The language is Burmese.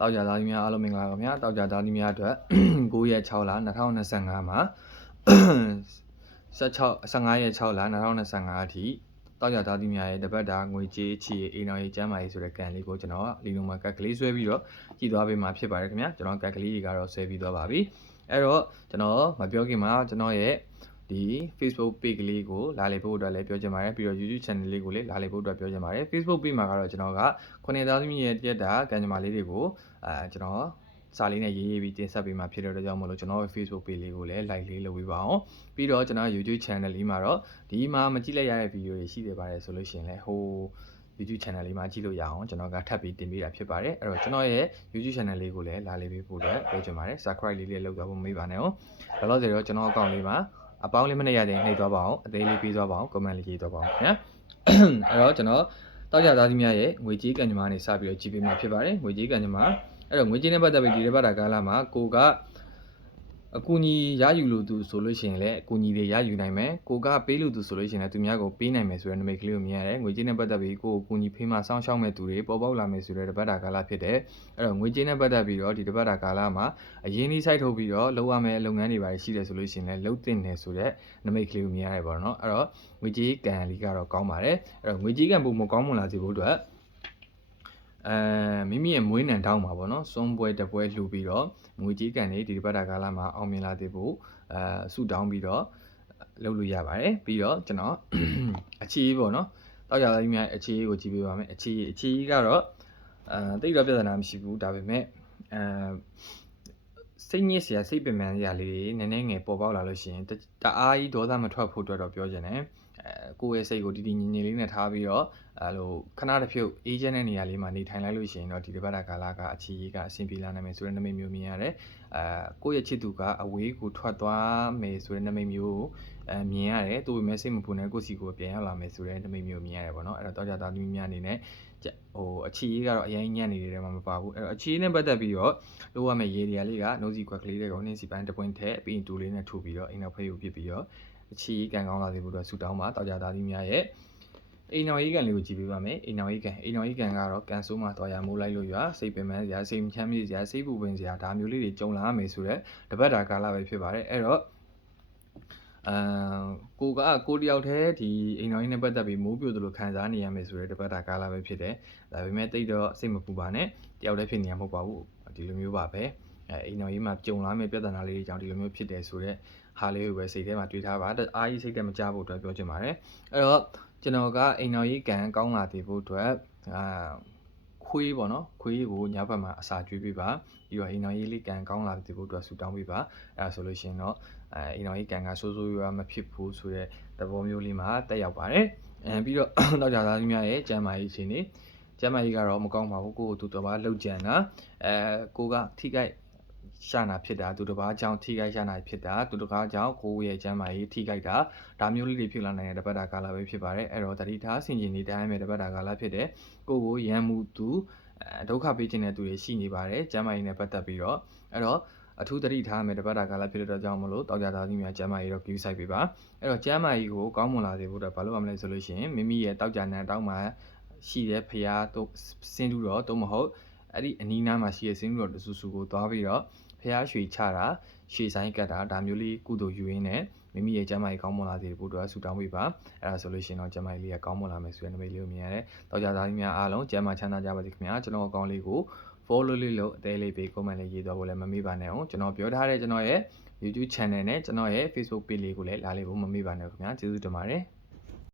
တောက်ကြသားသမီးများအားလုံးမင်္ဂလာပါခင်ဗျာတောက်ကြသားသမီးများအတွက်9ရက်6လ2025မှာ15ရက်6လ2025အထိတောက်ကြသားသမီးများရဲ့တပတ်တာငွေကြေးချီအိမ်တော်ရေးကျမ်းမာရေးဆိုတဲ့ကန်လေးကိုကျွန်တော်လီလုံမှာကတ်ကလေးဆွဲပြီးတော့ကြည့်သွားပေးမှာဖြစ်ပါတယ်ခင်ဗျာကျွန်တော်ကတ်ကလေးတွေကတော့ဆွဲပြီးသွားပါပြီအဲ့တော့ကျွန်တော်မပြောခင်မှာကျွန်တော်ရဲ့ဒီ Facebook page ကလေးကိုလာလေဖို့အတွက်လည်းပြောချင်ပါတယ်ပြီးတော့ YouTube channel လေးကိုလည်းလာလေဖို့အတွက်ပြောချင်ပါတယ် Facebook page မှာကတော့ကျွန်တော်က9,000သမီးရဲ့တက်တာကံကြမ္မာလေးတွေကိုကျွန်တော်စာလေးနဲ့ရေးပြီးတင်ဆက်ပေးမှာဖြစ်တဲ့အတွက်ကြောင့်မလို့ကျွန်တော်ရဲ့ Facebook page လေးကိုလည်း like လေးလုပ်ပေးပါအောင်ပြီးတော့ကျွန်တော် YouTube channel လေးမှာတော့ဒီမှာမကြည့်လိုက်ရတဲ့ဗီဒီယိုတွေရှိနေပါတယ်ဆိုလို့ရှိရင်လည်းဟိုYouTube channel လေးမှာကြည့်လို့ရအောင်ကျွန်တော်ကထပ်ပြီးတင်ပေးတာဖြစ်ပါတယ်အဲ့တော့ကျွန်တော်ရဲ့ YouTube channel လေးကိုလည်းလာလေးပေးဖို့အတွက်ပြောချင်ပါတယ် subscribe လေးလုပ်သွားဖို့မေးပါနဲ့လောလောဆယ်တော့ကျွန်တော်အကောင့်လေးမှာအပေါင်းလေးမနဲ့ရတဲ့နှိပ်သွားပါအောင်အသေးလေးပေးသွားပါအောင် comment လေးရေးသွားပါအောင်ခင်ဗျာအဲ့တော့ကျွန်တော်တောက်ကြသားသမီးများရဲ့ငွေကြေးကံကြမ္မာနေစပြီးတော့ကြည့်ပေးမှာဖြစ်ပါတယ်ငွေကြေးကံကြမ္မာအဲ့တော့ငွေကြေးနဲ့ပတ်သက်ပြီးဒီတစ်ပတ်တာကာလမှာကိုကအကူအညီရယူလို့သူဆိုလို့ရှိရင်လည်းအကူအညီတွေရယူနိုင်မယ်ကိုကပေးလို့သူဆိုလို့ရှိရင်လည်းသူများကိုပေးနိုင်မယ်ဆိုတဲ့နမိတ်ကလေးကိုမြင်ရတယ်ငွေကြေးနဲ့ပတ်သက်ပြီးကိုအကူအညီဖေးမှစောင်းရှောက်မဲ့သူတွေပေါ်ပေါက်လာမယ်ဆိုတဲ့တစ်ပတ်တာကာလဖြစ်တယ်အဲ့တော့ငွေကြေးနဲ့ပတ်သက်ပြီးတော့ဒီတစ်ပတ်တာကာလမှာအရင်းနှီးစိုက်ထုတ်ပြီးတော့လုပ်ရမယ့်လုပ်ငန်းတွေပါရှိတယ်ဆိုလို့ရှိရင်လည်းလုပ်တင်တယ်ဆိုတဲ့နမိတ်ကလေးကိုမြင်ရတယ်ပေါ့နော်အဲ့တော့ငွေကြေးကံလေးကတော့ကောင်းပါတယ်အဲ့တော့ငွေကြေးကံပုံမကောင်းမွန်လာစေဖို့အတွက်မိမိရဲ့မွေးနံတောင်းမှာပေါ့နော်စွန်းပွဲတပွဲလှူပြီးတော့ငွေကြေးကံတွေဒီပတ်တာကာလမှာအောင်မြင်လာသေးဖို့ဆုတောင်းပြီးတော့လုပ်လို့ရပါတယ်ပြီးတော့ကျွန်တော်အခြေအေးပေါ့နော်တောက်ကြသားကြီးများအခြေအေးကိုကြည့်ပေးပါမယ်အခြေအေးကတော့တိတ်တော့ပြဿနာမရှိဘူးဒါပေမဲ့စိတ်ညစ်စရာစိတ်ပင်ပန်းစရာလေးတွေနည်းနည်းငယ်ပေါ်ပေါက်လာလို့ရှိရင်တအားကြီးဒေါသမထွက်ဖို့အတွက်တော့ပြောချင်တယ်ကိုယ့်ရဲ့စိတ်ကိုတည်တည်ငြိမ်ငြိမ်လေးနဲ့ထားပြီးတော့လိုခဏတစ်ဖြုတ်အေးချမ်းတဲ့နေရာလေးမှာနေထိုင်လိုက်လို့ရှိရင်တော့ဒီတစ်ပတ်တာကာလကအခြေကြီးကအဆင်ပြေလာနိုင်မယ်ဆိုတဲ့နမိတ်မျိုးမြင်ရတယ်ကိုယ့်ရဲ့ချစ်သူကအဝေးကိုထွက်သွားမယ်ဆိုတဲ့နမိတ်မျိုးမြင်ရတယ်သူ့ရဲ့စိတ်မပူနဲ့ကိုယ့်စီကိုပြန်ရောက်လာမယ်ဆိုတဲ့နမိတ်မျိုးမြင်ရတယ်ပေါ့နော်အဲ့တော့တောက်ကြသားသမီးများအနေနဲ့အခြေကြီးကတော့အရင်ညံ့နေတယ်မှာမပါဘူးအဲ့တော့အခြေနဲ့ပတ်သက်ပြီးတော့လိုရမယ့်ရေဒီယာလေးကနှုတ်စီခွက်ကလေးတွေကိုနှင်းစီပိုင်းတစ်ပွင့်ထည့်ပြီးရင်တူလေးနဲ့ထိုးပြီးတော့အိမ်နောက်ဖေးကိုပြစ်ပြီးတော့အခြေကန်ကောင်းလာစေဖို့အတွက်ဆူတောင်းပါတောက်ကြသားသမီးများရဲ့အိမ်တော်ရေးကန်လေးကိုကြည့်ပေးပါမယ်အိမ်တော်ရေးကန်ကတော့ကန်ဆိုးမှာတော်ရမိုးလိုက်လို့ရစိတ်ပင်ပန်းစရာစိတ်ချမ်းမြေ့စရာစိတ်ပူပင်စရာဒါမျိုးလေးတွေကြုံလာရမယ်ဆိုတော့တပတ်တာကာလပဲဖြစ်ပါတယ်အဲ့တော့ကိုတယောက်တည်းဒီအိမ်တော်ကြီးနဲ့ပတ်သက်ပြီးမိုးပြိုသလိုခံစားနေရမယ်ဆိုတဲ့တပတ်တာကာလပဲဖြစ်တယ်ဒါပေမဲ့တိတ်တော့စိတ်မပူပါနဲ့တယောက်တည်းဖြစ်နေရမဟုတ်ပါဘူးဒီလိုမျိုးပါပဲအိမ်တော်ကြီးမှာကြုံလာမယ့်ပြဿနာလေးတွေကြောင့်ဒီလိုမျိုးဖြစ်တယ်ဆိုတော့ဟာလေးကိုပဲစိတ်ထဲမှာတွေးထားပါအားကြီးစိတ်ထဲမကြဖို့အတွက်ပြောချင်ပါတယ်အဲ့တော့ကျွန်တော်ကအိမ်တော်ကြီးကန်ကောင်းလာသေးဖို့အတွက်ခွေးပေါ့နော်ခွေးကိုညဘက်မှာအစာကျွေးပေးပါပြီးတော့အိမ်တော်ကြီးလေးကန်ကောင်းလာသေးဖို့အတွက်ဆူတောင်းပေးပါအဲ့ဒါဆိုလို့ရှိရင်တော့အိမ်တော်ကြီးကန်ကစိုးစိုးရွားမဖြစ်ဘူးဆိုတဲ့သဘောမျိုးလေးမှာတက်ရောက်ပါတယ်ပြီးတော့တောက်ကြသားသမီးများရဲ့ကျမ်းမာရေးအခြေအနေကျမ်းမာရေးကတော့မကောင်းပါဘူးကိုယ်သူတစ်ပါးလှုပ်ကြံတာကိုကထိခိုက်ရှာနာဖြစ်တာသူတစ်ပါးကြောင့်ထိခိုက်ရှာနာဖြစ်တာသူတစ်ပါးကြောင့်ကိုယ်ရဲ့ကျမ်းမာရေးထိခိုက်တာဒါမျိုးလေးတွေဖြစ်လာနိုင်တဲ့တပတ်တာကာလပဲဖြစ်ပါတယ်အဲ့တော့တတိထားဆင်ခြင်နေတိုင်းမဲ့တပတ်တာကာလဖြစ်တဲ့ကိုရန်မှုသူဒုက္ခပေးခြင်းတဲ့သူတွေရှိနေပါတယ်ကျမ်းမာရေးနဲ့ပတ်သက်ပြီးတော့အဲ့တော့အထူးတတိထားမယ်တပတ်တာကာလဖြစ်တဲ့အတွက်ကြောင့်မလို့တောက်ကြသားသမီးများကျမ်းမာရေးတော့ကြည့်ဆိုင်ပေးပါအဲ့တော့ကျမ်းမာရေးကိုကောင်းမွန်လာစေဖို့အတွက်ဘာလို့ရမလဲဆိုလို့ရှိရင်မိမိရဲ့တောက်ကြနံတောက်မှာရှိတဲ့ဖျားတို့စင်းတူတော့တော့မဟုတ်အဲ့ဒီအနီးနားမှာရှိတဲ့စင်းတူတော့တဆူဆူကိုသွားပြီးတော့ဖျားရွှေချတာရွှေဆိုင်ကတ်တာဒါမျိုးလေးကုသိုလ်ယူရင်းနဲ့မိမိရဲ့ကျမ်းမာရေးကောင်းမွန်လာစေဖို့အတွက်ဆူတောင်းပေးပါအဲ့ဒါဆိုလို့ရှိရင်တော့ကျမ်းမာရေးလေးကကောင်းမွန်လာမယ်ဆိုတဲ့နမိတ်လေးကိုမြင်ရတယ်တောက်ကြသားသမီးများအားလုံးကျမ်းမာချမ်းသာကြပါစေခင်ဗျာကျွန်တော်အကောင့်လေးကို follow လေးလို့အသေးလေးပေး comment လေးရေးသွားဖို့လည်းမမေ့ပါနဲ့အောင်ကျွန်တော်ပြောထားတဲ့ကျွန်တော်ရဲ့ YouTube channel နဲ့ကျွန်တော်ရဲ့ Facebook page လေးကိုလည်းလာလေးဖို့မမေ့ပါနဲ့ခင်ဗျာကျေးဇူးတင်ပါတယ်